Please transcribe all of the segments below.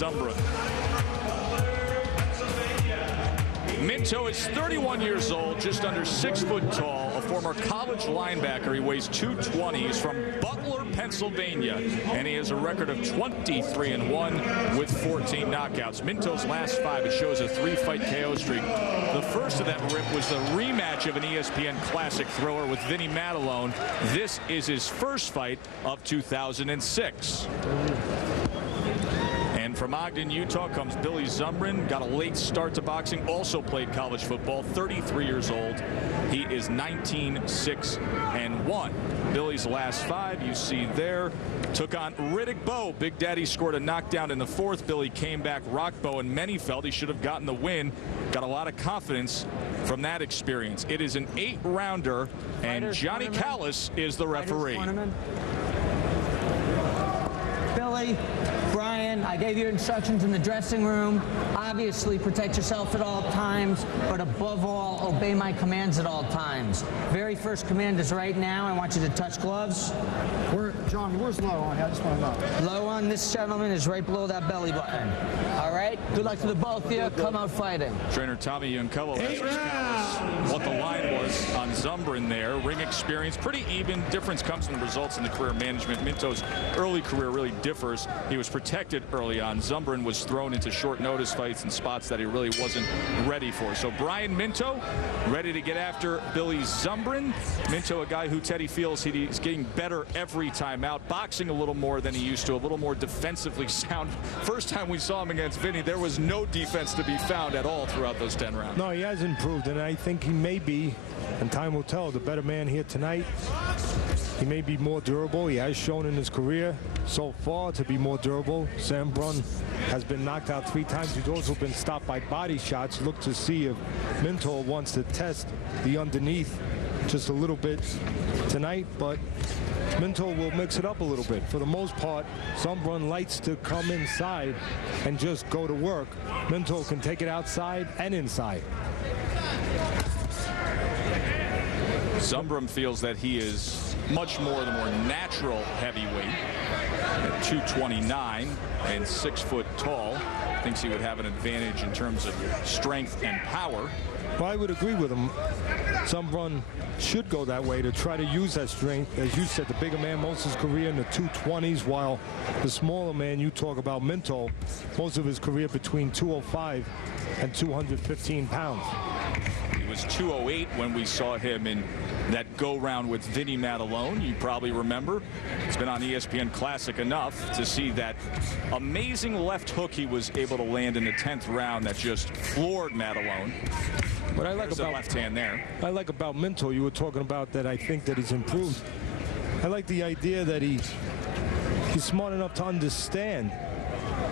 Zumbrun. Minto is 31 years old, just under 6 foot tall, a former college linebacker. He weighs 220. He's from Butler, Pennsylvania, and he has a record of 23-1 with 14 knockouts. Minto's last 5, it shows a 3-fight KO streak. The first of that rip was the rematch of an ESPN Classic thrower with Vinny Matalone. This is his first fight of 2006. And from Ogden, Utah comes Billy Zumbrun. Got a late start to boxing. Also played college football. 33 years old. He is 19-6-1. Billy's last 5 you see there. Took on Riddick Bowe. Big Daddy scored a knockdown in the 4th. Billy came back, rocked Bowe, and many felt he should have gotten the win. Got a lot of confidence from that experience. It is an 8-rounder, and Johnny Callis is the referee. Billy, Brian, I gave you instructions in the dressing room. Obviously, protect yourself at all times, but above all, obey my commands at all times. Very first command is right now. I want you to touch gloves. John, where's low on? I just want to know. Low on this gentleman is right below that belly button. All right? Good luck to the both of you. Come out fighting. Trainer Tommy Yankello asked what the line was on Zumbrun there. Ring experience, pretty even. Difference comes in the results in the career management. Minto's early career really differs. He was protected early on. Zumbrun was thrown into short notice fights in spots that he really wasn't ready for. So Brian Minto ready to get after Billy Zumbrun. Minto, a guy who Teddy feels he's getting better every time out, boxing a little more than he used to, a little more defensively sound. First time we saw him against Vinny, there was no defense to be found at all throughout those 10 rounds. No, he has improved, and I think he may be, and time will tell, the better man here tonight. He may be more durable. He has shown in his career so far to be more durable. Zumbrun has been knocked out 3 times. He's also been stopped by body shots. Look to see if Minto wants to test the underneath just a little bit tonight, but Minto will mix it up a little bit. For the most part, Zumbrun likes to come inside and just go to work. Minto can take it outside and inside. Zumbrun feels that he is much more the more natural heavyweight at 229 and 6 foot tall. Thinks he would have an advantage in terms of strength and power. Well, I would agree with him. Zumbrun should go that way to try to use that strength. As you said, the bigger man most of his career in the 220s, while the smaller man, you talk about Minto, most of his career between 205 and 215 pounds. He was 208 when we saw him in that go-round with Vinny Matalone. You probably remember. It's been on ESPN Classic enough to see that amazing left hook he was able to land in the 10th round that just floored Matalone. What I like about left hand there. I like about Minto, you were talking about that I think that he's improved. I like the idea that he's smart enough to understand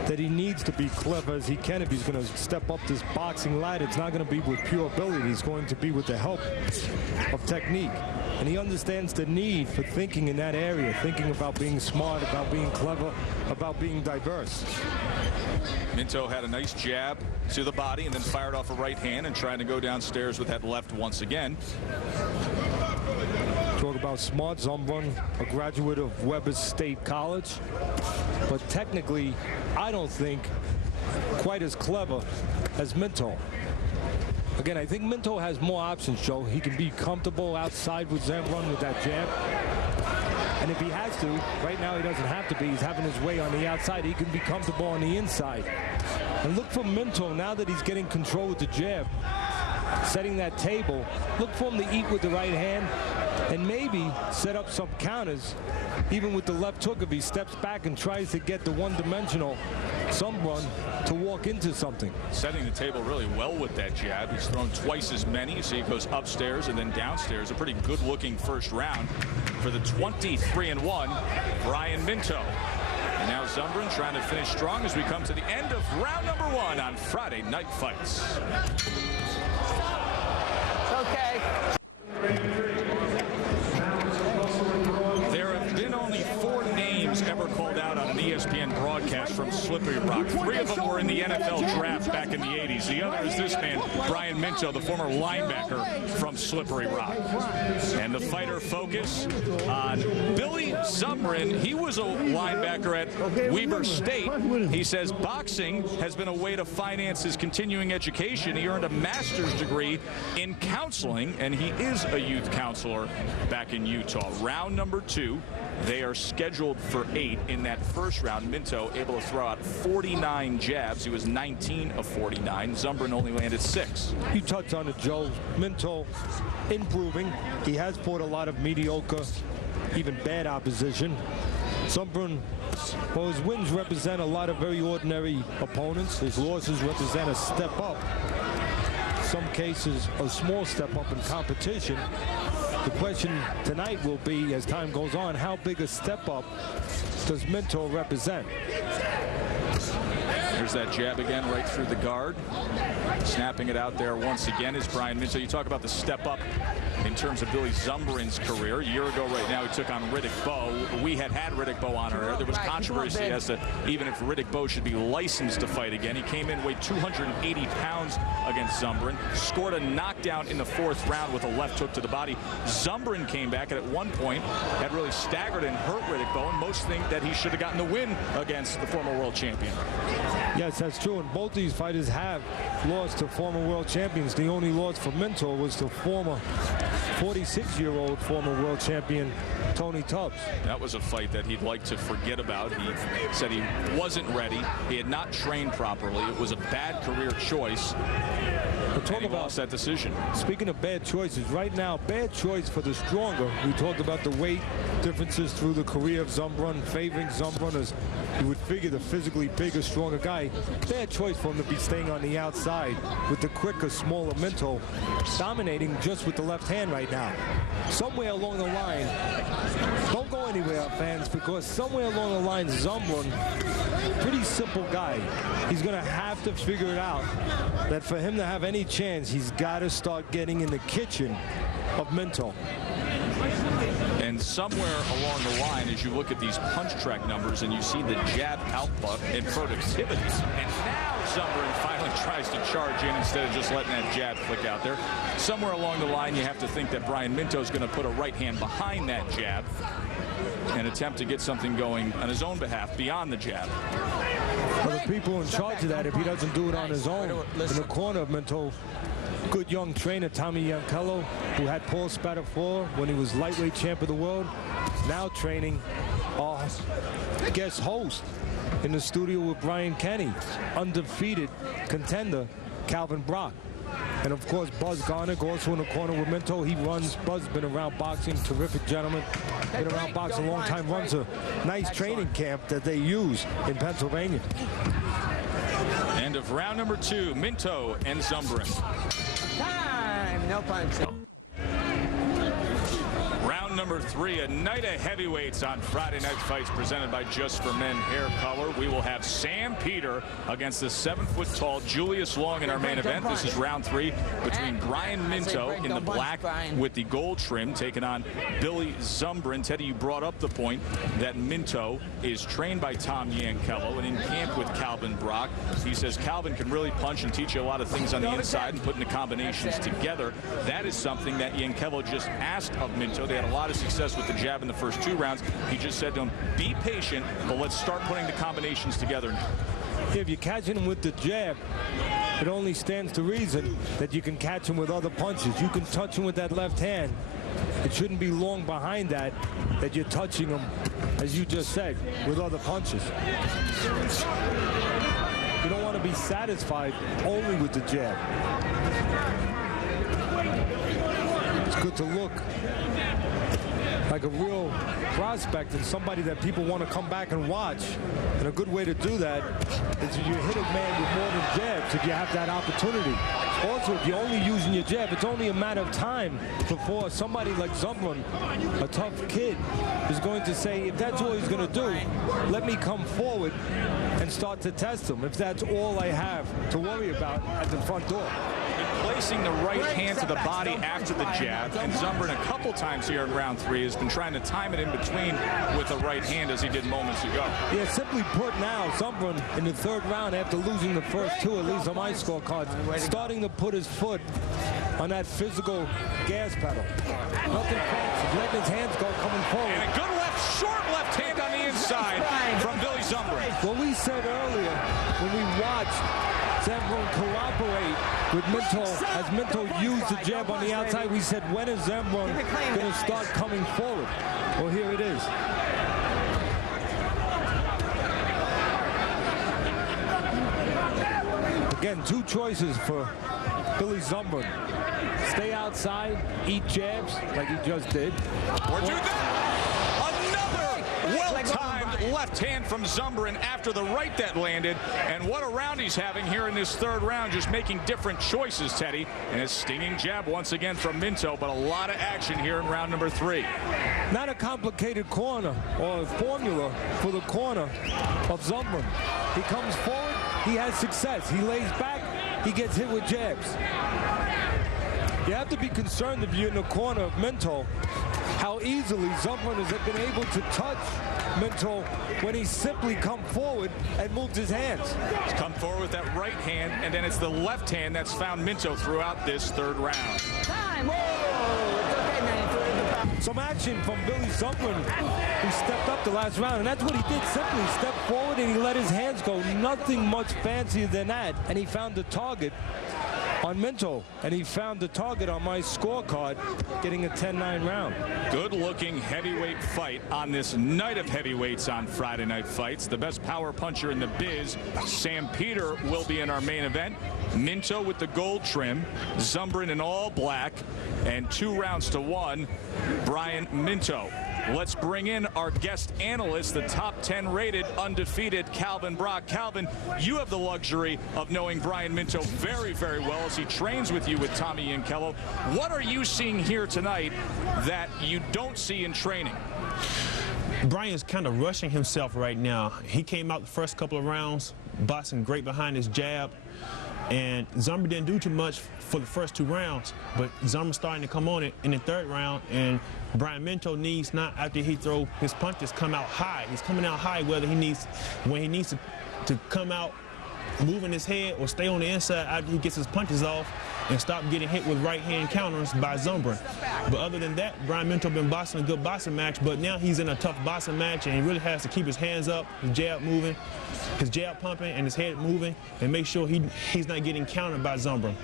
that he needs to be clever as he can if he's going to step up this boxing ladder. It's not going to be with pure ability. It's going to be with the help of technique. And he understands the need for thinking in that area, thinking about being smart, about being clever, about being diverse. Minto had a nice jab to the body and then fired off a right hand and trying to go downstairs with that left once again. Talk about smart. Zumbrun, a graduate of Weber State College, but technically I don't think quite as clever as Minto. Again, I think Minto has more options, Joe. He can be comfortable outside with Zumbrun with that jab. And if he has to, right now he doesn't have to be. He's having his way on the outside. He can be comfortable on the inside. And look for Minto, now that he's getting control with the jab, setting that table, look for him to eat with the right hand and maybe set up some counters, even with the left hook if he steps back and tries to get the one-dimensional Zumbrun to walk into something. Setting the table really well with that jab. He's thrown twice as many. You see he goes upstairs and then downstairs. A pretty good-looking first round for the 23-1 Brian Minto. And now Zumbrun trying to finish strong as we come to the end of round number 1 on Friday Night Fights. Okay. There have been only 4 names ever called out on an ESPN broadcast from Slippery Rock 3 of them were in the NFL draft back in the 80s. The other is this man, Brian Minto, the former linebacker from Slippery Rock. And the fighter focus on Billy Zumbrun. He was a linebacker at Weber State. He says boxing has been a way to finance his continuing education. He earned a master's degree in counseling, and he is a youth counselor back in Utah. Round number 2. They are scheduled for 8 in that first round. Minto able to throw out 49 jabs. He was 19 of 49. Zumbrun only landed 6. You touched on it, Joe. Minto improving. He has fought a lot of mediocre, even bad opposition. Zumbrun, well, his wins represent a lot of very ordinary opponents. His losses represent a step up. Some cases, a small step up in competition. The question tonight will be, as time goes on, how big a step up does Minto represent? There's that jab again right through the guard. Snapping it out there once again is Brian Minto. You talk about the step up in terms of Billy Zumbrun's career. A year ago right now, he took on Riddick Bowe. We had Riddick Bowe on our air. There was controversy as to even if Riddick Bowe should be licensed to fight again. He came in, weighed 280 pounds against Zumbrun. Scored a knockdown in the 4th round with a left hook to the body. Zumbrun came back and at one point had really staggered and hurt Riddick Bowe. And most think that he should have gotten the win against the former world champion. Yes, that's true. And both these fighters have lost to former world champions. The only loss for Minto was to former 46-year-old former world champion Tony Tubbs. That was a fight that he'd like to forget about. He said he wasn't ready. He had not trained properly. It was a bad career choice. And he lost that decision. Speaking of bad choices, right now, bad choice for the stronger. We talked about the weight differences through the career of Zumbrun, favoring Zumbrun as you would figure the physically bigger, stronger guy. Bad choice for him to be staying on the outside with the quicker, smaller Minto dominating just with the left hand right now. Somewhere along the line, don't go anywhere, fans, because somewhere along the line, Zumbrun, pretty simple guy. He's going to have to figure it out that for him to have any chance, he's got to start getting in the kitchen of Minto. And somewhere along the line, as you look at these punch track numbers and you see the jab output and productivity, and now Zumbrun finally tries to charge in instead of just letting that jab flick out there. Somewhere along the line, you have to think that Brian Minto is going to put a right hand behind that jab and attempt to get something going on his own behalf beyond the jab. Well, the people in charge of that, if he doesn't do it on his own, in the corner of Minto, good young trainer Tommy Yankello, who had Paul Spadafore when he was lightweight champ of the world, now training our guest host in the studio with Brian Kenny, undefeated contender Calvin Brock. And of course, Buzz Garnick also in the corner with Minto. He runs, Buzz been around boxing, terrific gentleman, been around boxing a long time, runs a nice training camp that they use in Pennsylvania. End of round number 2, Minto and Zumbrun. Time, no punch. Round number 3, a night of heavyweights on Friday Night Fights presented by Just for Men Hair Color. We will have Sam Peter against the 7-foot-tall Julius Long in our main event. This is round 3 between Brian Minto in the black with the gold trim taking on Billy Zumbrun. Teddy, you brought up the point that Minto is trained by Tom Yankello and in camp with Calvin Brock. He says Calvin can really punch and teach you a lot of things on the inside and putting the combinations together. That is something that Yankello just asked of Minto. They had a lot of success with the jab in the first 2 rounds. He just said to him, be patient, but let's start putting the combinations together now. If you're catching him with the jab, it only stands to reason that you can catch him with other punches. You can touch him with that left hand. It shouldn't be long behind that you're touching him, as you just said, with other punches. You don't want to be satisfied only with the jab. It's good to look like a real prospect and somebody that people want to come back and watch. And a good way to do that is if you hit a man with more than jabs, if you have that opportunity. Also, if you're only using your jab, it's only a matter of time before somebody like Zumbrun, a tough kid, is going to say, if that's all he's going to do, let me come forward and start to test him, if that's all I have to worry about at the front door. placing the right hand to the body after the jab, and Zumbrun a couple times here in round 3 has been trying to time it in between with the right hand as he did moments ago. Yeah, simply put now, Zumbrun in the 3rd round after losing the first 2, at least on my scorecard, starting to put his foot on that physical gas pedal. Nothing fancy, letting his hands go coming forward. And a good short left hand on the inside from Billy Zumbrun. Well, we said earlier when we watched Zumbrun cooperate with Minto, as Minto used the jab on the outside, we said, when is Zumbrun going to start coming forward? Well, here it is. Again, 2 choices for Billy Zumbrun. Stay outside, eat jabs like he just did. Or do that. Another well-timed left hand from Zumbrun after the right that landed. And what a round he's having here in this 3rd round, just making different choices, Teddy. And a stinging jab once again from Minto, but a lot of action here in round number 3. Not a complicated corner or formula for the corner of Zumbrun. He comes forward, he has success. He lays back, he gets hit with jabs. You have to be concerned if you're in the corner of Minto, how easily Zumbrun has been able to touch Minto when he simply come forward and moved his hands. He's come forward with that right hand, and then it's the left hand that's found Minto throughout this 3rd round. Time. Whoa. It's okay, man. Some action from Billy Zumbrun, who stepped up the last round, and that's what he did, simply step forward and he let his hands go. Nothing much fancier than that, and he found the target on Minto, and he found the target on my scorecard, getting a 10-9 round. Good-looking heavyweight fight on this night of heavyweights on Friday Night Fights. The best power puncher in the biz, Sam Peter, will be in our main event. Minto with the gold trim, Zumbrun in all black, and 2 rounds to 1, Brian Minto. Let's bring in our guest analyst, the top 10 rated, undefeated Calvin Brock. Calvin, you have the luxury of knowing Brian Minto very, very well as he trains with you with Tommy Yankello. What are you seeing here tonight that you don't see in training? Brian's kind of rushing himself right now. He came out the first couple of rounds, boxing great behind his jab. And Zumbrun didn't do too much for the first 2 rounds, but Zumbrun's starting to come on it in the 3rd round, and Brian Minto needs not, after he throw his punches, come out high. He's coming out high when he needs to come out moving his head or stay on the inside after he gets his punches off and stop getting hit with right hand counters by Zumbrun. But other than that, Brian Minto been boxing a good boxing match, but now he's in a tough boxing match, and he really has to keep his hands up, his jab moving, his jab pumping, and his head moving, and make sure he's not getting countered by Zumbrun.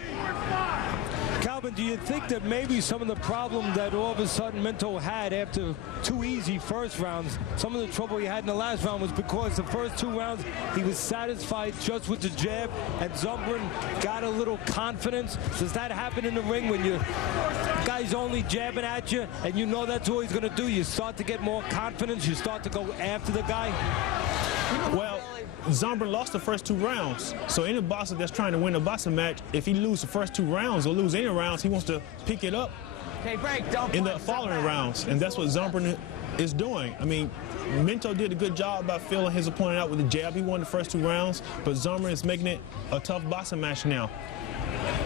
Calvin, do you think that maybe some of the problem that all of a sudden Minto had after 2 easy first rounds, some of the trouble he had in the last round was because the first 2 rounds he was satisfied just with the jab, and Zumbrun got a little confidence? Does that happen in the ring when your guy's only jabbing at you and you know that's all he's going to do? You start to get more confidence, you start to go after the guy? Well, Zumbrun lost the first 2 rounds. So any boxer that's trying to win a boxing match, if he loses the first 2 rounds or lose any rounds, he wants to pick it up in the following rounds. And that's what Zumbrun is doing. I mean, Minto did a good job about filling his opponent out with the jab. He won the first 2 rounds, but Zumbrun is making it a tough boxing match now.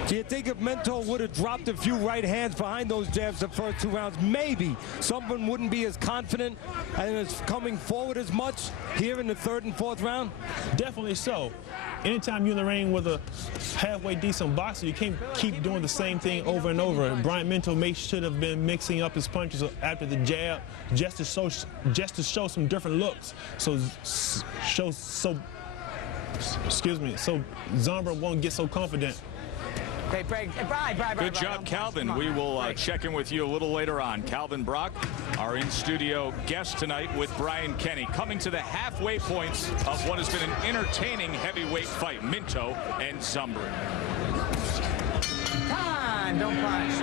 Do you think if Minto would have dropped a few right hands behind those jabs the first 2 rounds, maybe Zumbrun wouldn't be as confident and is coming forward as much here in the 3rd and 4th round? Definitely so. Anytime you're in the ring with a halfway decent boxer, you can't keep doing the same thing over and over. Brian Minto should have been mixing up his punches after the jab just to show some different looks. So Zumbrun won't get so confident. Okay, Good job, Calvin. We will check in with you a little later on. Calvin Brock, our in-studio guest tonight with Brian Kenny, coming to the halfway points of what has been an entertaining heavyweight fight, Minto and Zumbrun. Time, don't punch.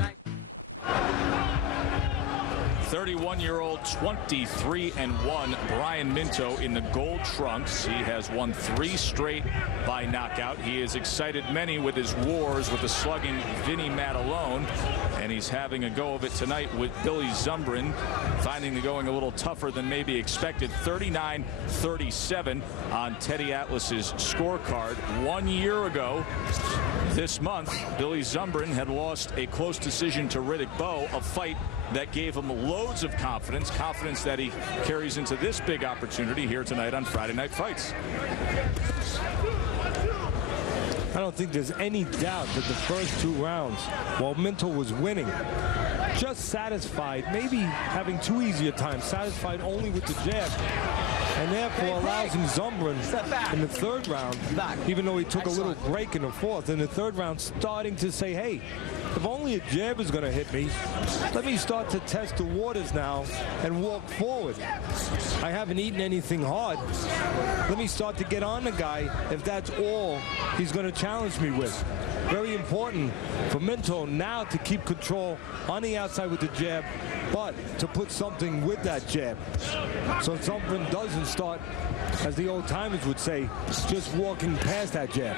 31-year-old, 23-1 Brian Minto in the gold trunks. He has won 3 straight by knockout. He has excited many with his wars with the slugging Vinny Matalone, and he's having a go of it tonight with Billy Zumbrun, finding the going a little tougher than maybe expected. 39-37 on Teddy Atlas's scorecard. 1 year ago this month, Billy Zumbrun had lost a close decision to Riddick Bowe, a fight that gave him loads of confidence that he carries into this big opportunity here tonight on Friday Night Fights. I don't think there's any doubt that the first 2 rounds, while Minto was winning, just satisfied, maybe having too easy a time, satisfied only with the jab, and therefore allows him Zumbrun in the 3rd round, even though he took a little break in the 4th, in the 3rd round starting to say, hey, if only a jab is going to hit me, let me start to test the waters now and walk forward. I haven't eaten anything hard. Let me start to get on the guy if that's all he's going to challenge me with. Very important for Minto now to keep control on the outside with the jab, but to put something with that jab. So Zumbrun doesn't start, as the old timers would say, just walking past that jab.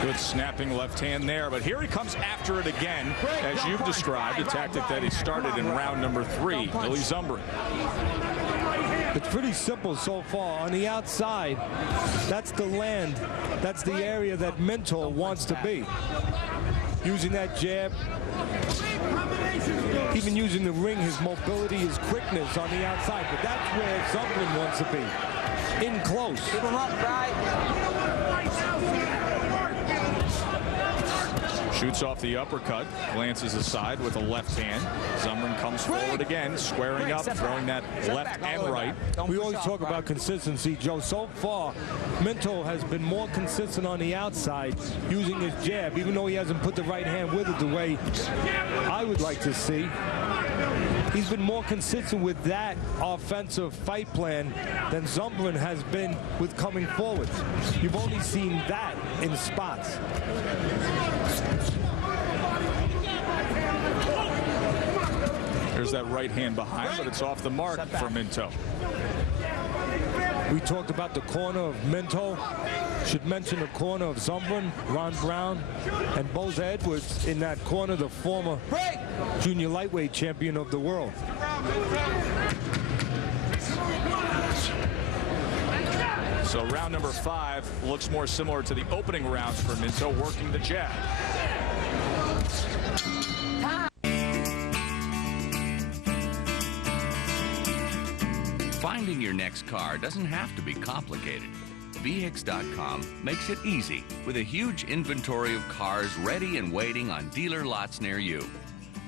Good snapping left hand there, but here he comes after it again, as you've described, a tactic that he started in round number 3. Billy Zumbrun. It's pretty simple so far. On the outside, that's the land, that's the area that Minto wants to be. Using that jab, even using the ring, his mobility, his quickness on the outside, but that's where Zumbrun wants to be, in close. Keep him up, Shoots off the uppercut, glances aside with a left hand. Zumbrun comes forward again, squaring up, throwing that left and right. We always talk about consistency, Joe. So far, Minto has been more consistent on the outside using his jab, even though he hasn't put the right hand with it the way I would like to see. He's been more consistent with that offensive fight plan than Zumbrun has been with coming forward. You've only seen that in spots. There's that right hand behind, but it's off the mark for Minto. We talked about the corner of Minto. Should mention the corner of Zumbrun, Ron Brown, and Boza Edwards. In that corner, the former junior lightweight champion of the world. So round number 5 looks more similar to the opening rounds for Minto, working the jab. Finding your next car doesn't have to be complicated. VHIX.com makes it easy with a huge inventory of cars ready and waiting on dealer lots near you.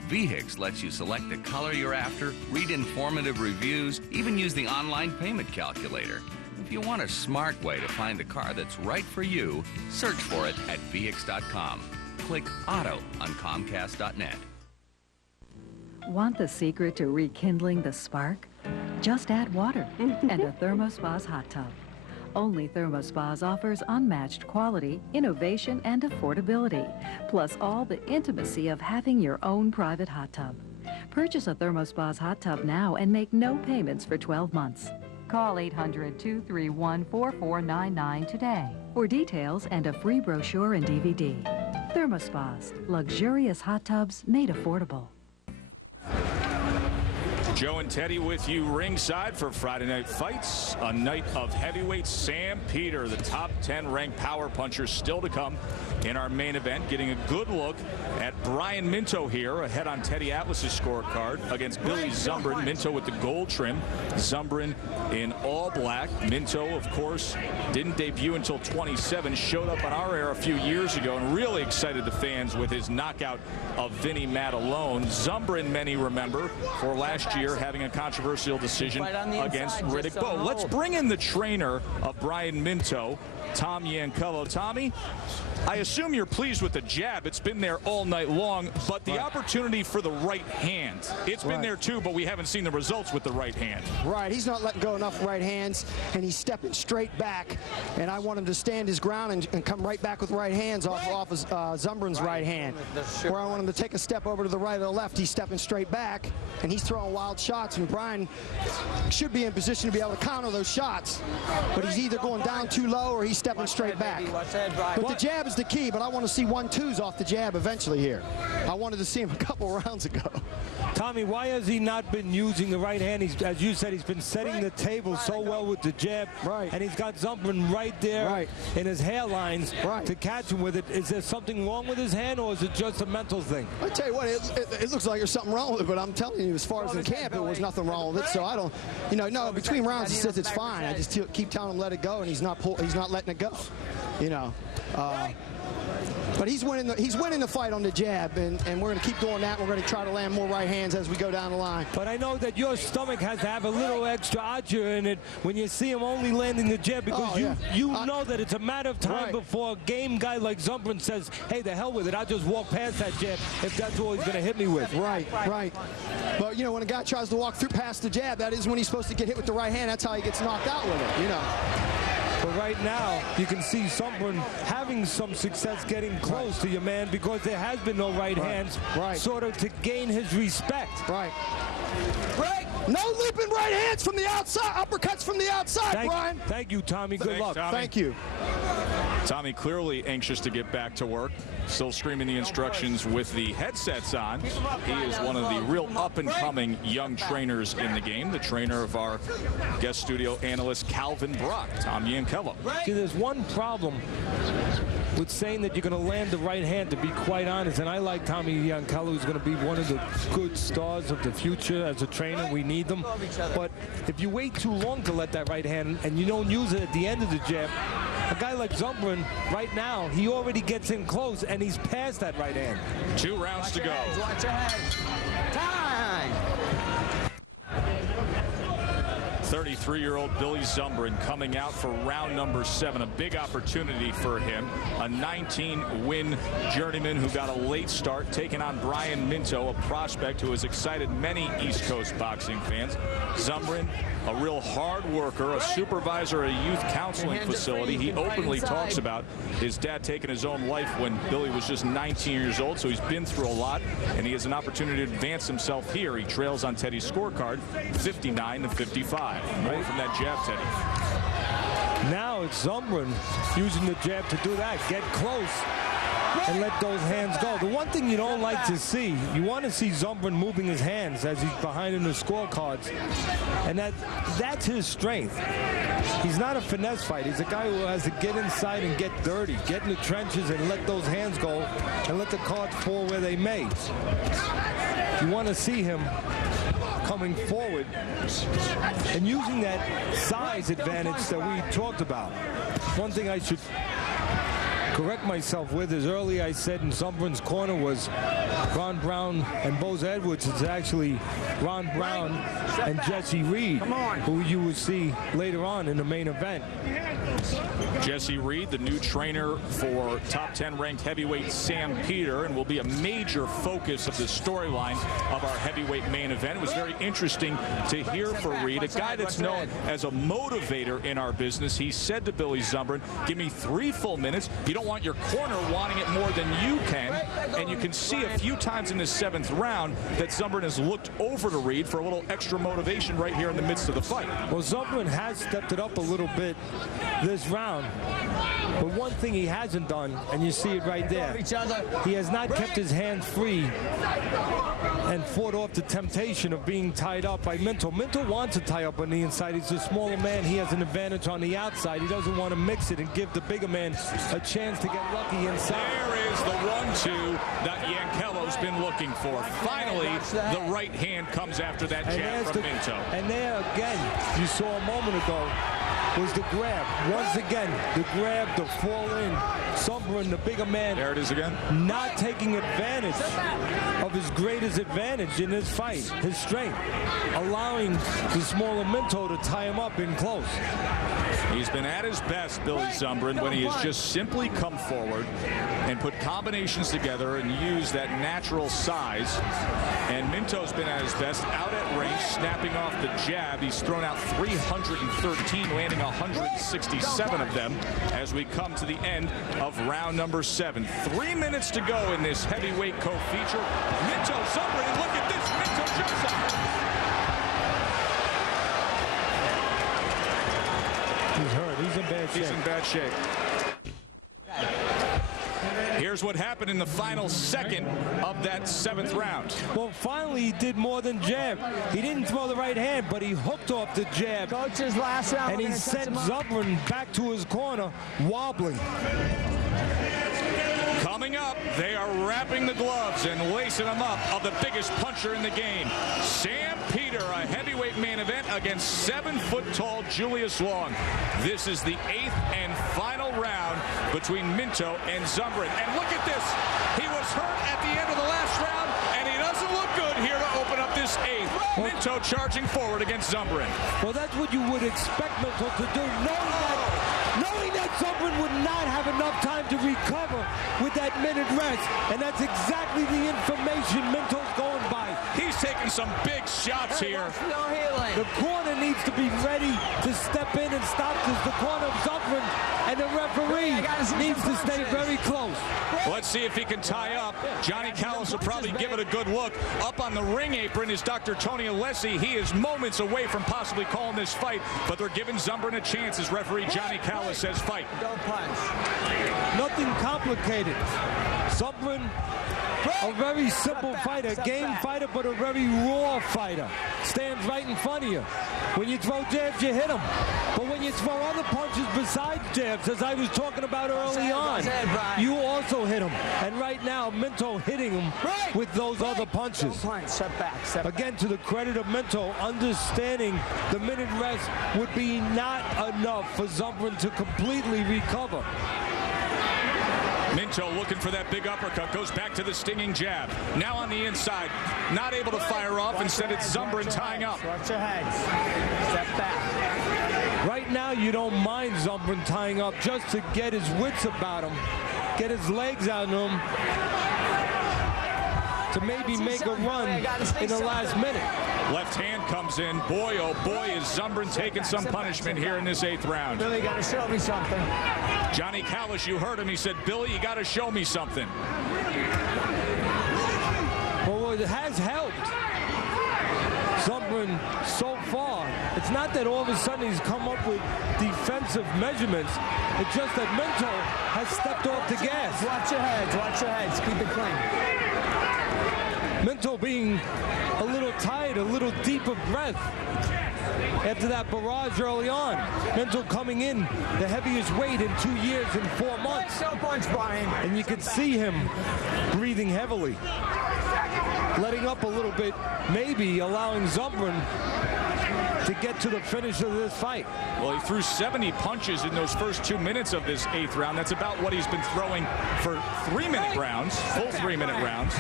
VHIX lets you select the color you're after, read informative reviews, even use the online payment calculator. If you want a smart way to find the car that's right for you, search for it at VHIX.com. Click Auto on Comcast.net. Want the secret to rekindling the spark? Just add water and a ThermoSpa's hot tub. Only ThermoSpa's offers unmatched quality, innovation, and affordability, plus all the intimacy of having your own private hot tub. Purchase a ThermoSpa's hot tub now and make no payments for 12 months. Call 800-231-4499 today for details and a free brochure and DVD. ThermoSpa's, luxurious hot tubs made affordable. Joe and Teddy with you ringside for Friday Night Fights, a night of heavyweights. Sam Peter, the top 10 ranked power puncher, still to come in our main event, getting a good look at Brian Minto here ahead on Teddy Atlas's scorecard against Billy Zumbrun. Minto with the gold trim, Zumbrun in all black. Minto, of course, didn't debut until 27, showed up on our air a few years ago and really excited the fans with his knockout of Vinny Matalone. Zumbrun, many remember, for last year having a controversial decision against Riddick Bowe. Let's bring in the trainer of Brian Minto, Tom Yankello. Tommy, I assume you're pleased with the jab. It's been there all night long, but the opportunity for the right hand, it's been there too, but we haven't seen the results with the right hand. Right, he's not letting go enough right hands, and he's stepping straight back, and I want him to stand his ground and come right back with right hands off of Zumbrun's right hand. Where I want him to take a step over to the right or the left, he's stepping straight back, and he's throwing wild shots, and Brian should be in position to be able to counter those shots, but he's either going down too low or he's stepping straight back. But the jab is the key, but I want to see 1-2s off the jab eventually here. I wanted to see him a couple rounds ago. Tommy, why has he not been using the right hand? He's, as you said, he's been setting the table so well with the jab, and he's got Zumbrun right there in his hairlines to catch him with it. Is there something wrong with his hand, or is it just a mental thing? I tell you what, it looks like there's something wrong with it, but I'm telling you, as far as in camp, there was nothing wrong with it. So I don't, no, between rounds he says it's fine. I just keep telling him let it go, and he's not letting it go. But he's winning the fight on the jab, and we're going to keep doing that. We're going to try to land more right hands as we go down the line. But I know that your stomach has to have a little extra archer in it when you see him only landing the jab, because you know that it's a matter of time before a game guy like Zumbrun says, hey, the hell with it, I'll just walk past that jab if that's all he's going to hit me with. Right. But, when a guy tries to walk through past the jab, that is when he's supposed to get hit with the right hand. That's how he gets knocked out with it, But right now, you can see Zumbrun having some success getting close to your man, because there has been no right hands, sort of to gain his respect. No looping right hands from the outside, uppercuts from the outside, Brian. Thank you, Tommy. Good luck. Tommy. Thank you. Tommy clearly anxious to get back to work. Still screaming the instructions with the headsets on. He is one of the real up-and-coming young trainers in the game. The trainer of our guest studio analyst, Calvin Brock, Tom Yankello. See, there's one problem with saying that you're going to land the right hand, to be quite honest, and I like Tommy Yankello, who's going to be one of the good stars of the future as a trainer. We need them. But if you wait too long to let that right hand and you don't use it at the end of the jab, a guy like Zumbrun, right now, he already gets in close, and he's past that right hand. 2 rounds to go. Watch your heads. Time! 33-year-old Billy Zumbrun coming out for round number 7. A big opportunity for him. A 19-win journeyman who got a late start, taking on Brian Minto, a prospect who has excited many East Coast boxing fans. Zumbrun, a real hard worker, a supervisor at a youth counseling facility. He openly talks about his dad taking his own life when Billy was just 19 years old, so he's been through a lot, and he has an opportunity to advance himself here. He trails on Teddy's scorecard, 59-55. More from that jab, Teddy. Now it's Zumbrun using the jab to do that, get close and let those hands go. The one thing you don't like to see, you want to see Zumbrun moving his hands as he's behind in the scorecards, and that's his strength. He's not a finesse fighter. He's a guy who has to get inside and get dirty, get in the trenches and let those hands go and let the cards fall where they may. You want to see him coming forward and using that size advantage that we talked about. One thing I should correct myself with is earlier I said in Zumbrun's corner was Ron Brown and Bose Edwards. It's actually Ron Brown and Jesse Reed, who you will see later on in the main event. Jesse Reed, the new trainer for top 10 ranked heavyweight Sam Peter, and will be a major focus of the storyline of our heavyweight main event. It was very interesting to hear from Reed, a guy that's known as a motivator in our business. He said to Billy Zumbrun, give me 3 full minutes. You don't want your corner wanting it more than you can. And you can see a few times in this 7th round that Zumbrun has looked over to Reed for a little extra motivation right here in the midst of the fight. Well, Zumbrun has stepped it up a little bit this round. But one thing he hasn't done, and you see it right there, he has not kept his hands free and fought off the temptation of being tied up by Minto. Minto wants to tie up on the inside. He's a smaller man. He has an advantage on the outside. He doesn't want to mix it and give the bigger man a chance to get lucky inside. There is the 1-2 that Yankello's been looking for. Finally, the right hand comes after that jab from Minto. And there again, you saw a moment ago, was the grab. Once again, the grab, the fall in, Zumbrun, the bigger man, There it is again. not taking advantage of his greatest advantage in this fight, his strength, allowing the smaller Minto to tie him up in close. He's been at his best, Billy Zumbrun, when he has just simply come forward and put combinations together and used that natural size. And Minto's been at his best out at range, snapping off the jab. He's thrown out 313, landing 167 of them as we come to the end of round number 7. 3 minutes to go in this heavyweight co-feature. Minto Zumbrun, and look at this, Minto jumps out. He's hurt. He's in bad shape. He's in bad shape. Here's what happened in the final second of that 7th round. Well, finally, he did more than jab. He didn't throw the right hand, but he hooked off the jab. Coach's last round. And he sent Zumbrun back to his corner, wobbling. Coming up, they are wrapping the gloves and lacing them up of the biggest puncher in the game. Sam Peter, a heavyweight main event against 7-foot-tall Julius Long. This is the 8th and final round between Minto and Zumbrun. And look at this. He was hurt at the end of the last round, and he doesn't look good here to open up this 8th. Minto charging forward against Zumbrun. Well, that's what you would expect Minto to do, knowing that Zumbrun would not have enough time to recover with that minute rest, and that's exactly the information Minto's going by. He's taking some big shots here. No healing. The corner needs to be ready to step in and stop this. The corner of Zumbrun, and the referee needs to stay very close. Let's see if he can tie up. Johnny Callis will probably give it a good look. Up on the ring apron is Dr. Tony Alessi. He is moments away from possibly calling this fight, but they're giving Zumbrun a chance as referee Johnny Callis says fight. Don't punch. Nothing complicated. Zumbrun, a very simple fighter, game fighter, but a very raw fighter. Stands right in front of you. When you throw jabs, you hit him. But when you throw other punches besides jabs, as I was talking about early on, you also hit him. And right now, Minto hitting him with those other punches. Step back. Again, to the credit of Minto, understanding the minute rest would be not enough for Zumbrun to completely recover. Minto looking for that big uppercut, goes back to the stinging jab. Now on the inside, not able to fire off. Instead, it's Zumbrun tying up. Watch your heads. Step back. Right now, you don't mind Zumbrun tying up just to get his wits about him, get his legs out of him, to maybe make a run in the last minute. Left hand comes in. Boy, oh boy, is Zumbrun taking some punishment here in this 8th round. Billy, got to show me something. Johnny Callis, you heard him. He said, Billy, you got to show me something. Well, it has helped Zumbrun so far. It's not that all of a sudden he's come up with defensive measurements. It's just that Minto has stepped off the gas. Watch your heads. Watch your heads. Keep it clean. Minto being a little tired, a little deep of breath after that barrage early on. Minto coming in the heaviest weight in 2 years and 4 months. Don't punch, Brian. And you can see him breathing heavily, letting up a little bit, maybe allowing Zumbrun to get to the finish of this fight. Well, he threw 70 punches in those first 2 minutes of this 8th round. That's about what he's been throwing for 3-minute rounds, full 3-minute rounds.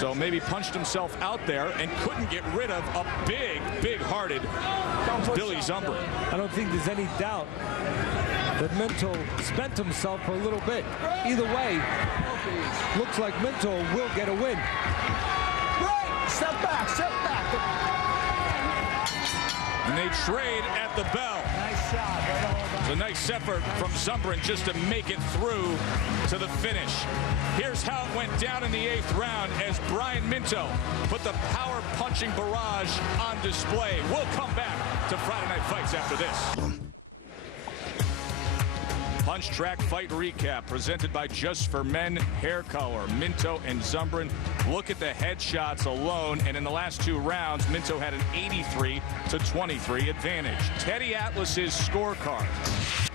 So maybe punched himself out there and couldn't get rid of a big-hearted Billy Zumbrun. I don't think there's any doubt that Minto spent himself for a little bit. Either way, looks like Minto will get a win. Step back. And they trade at the bell. Nice shot. It's a nice effort from Zumbrun just to make it through to the finish. Here's how it went down in the 8th round as Brian Minto put the power punching barrage on display. We'll come back to Friday Night Fights after this. Punch Track Fight Recap presented by Just for Men Hair Color. Minto and Zumbrun. Look at the headshots alone, and in the last 2 rounds, Minto had an 83-23 advantage. Teddy Atlas's scorecard.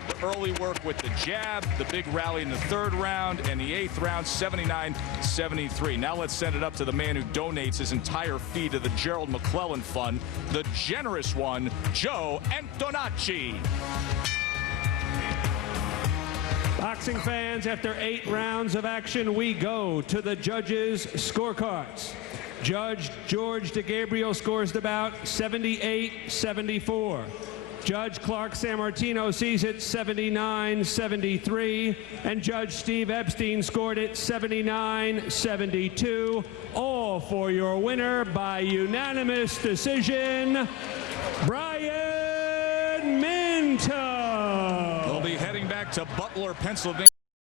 The early work with the jab, the big rally in the 3rd round, and the 8th round, 79-73. Now let's send it up to the man who donates his entire fee to the Gerald McClellan Fund, the generous one, Joe Antonacci. Boxing fans, after 8 rounds of action, we go to the judges' scorecards. Judge George DeGabriel scores the bout 78-74. Judge Clark Sammartino sees it 79-73. And Judge Steve Epstein scored it 79-72. All for your winner by unanimous decision, Brian Minto. We'll be heading back to Butler, Pennsylvania.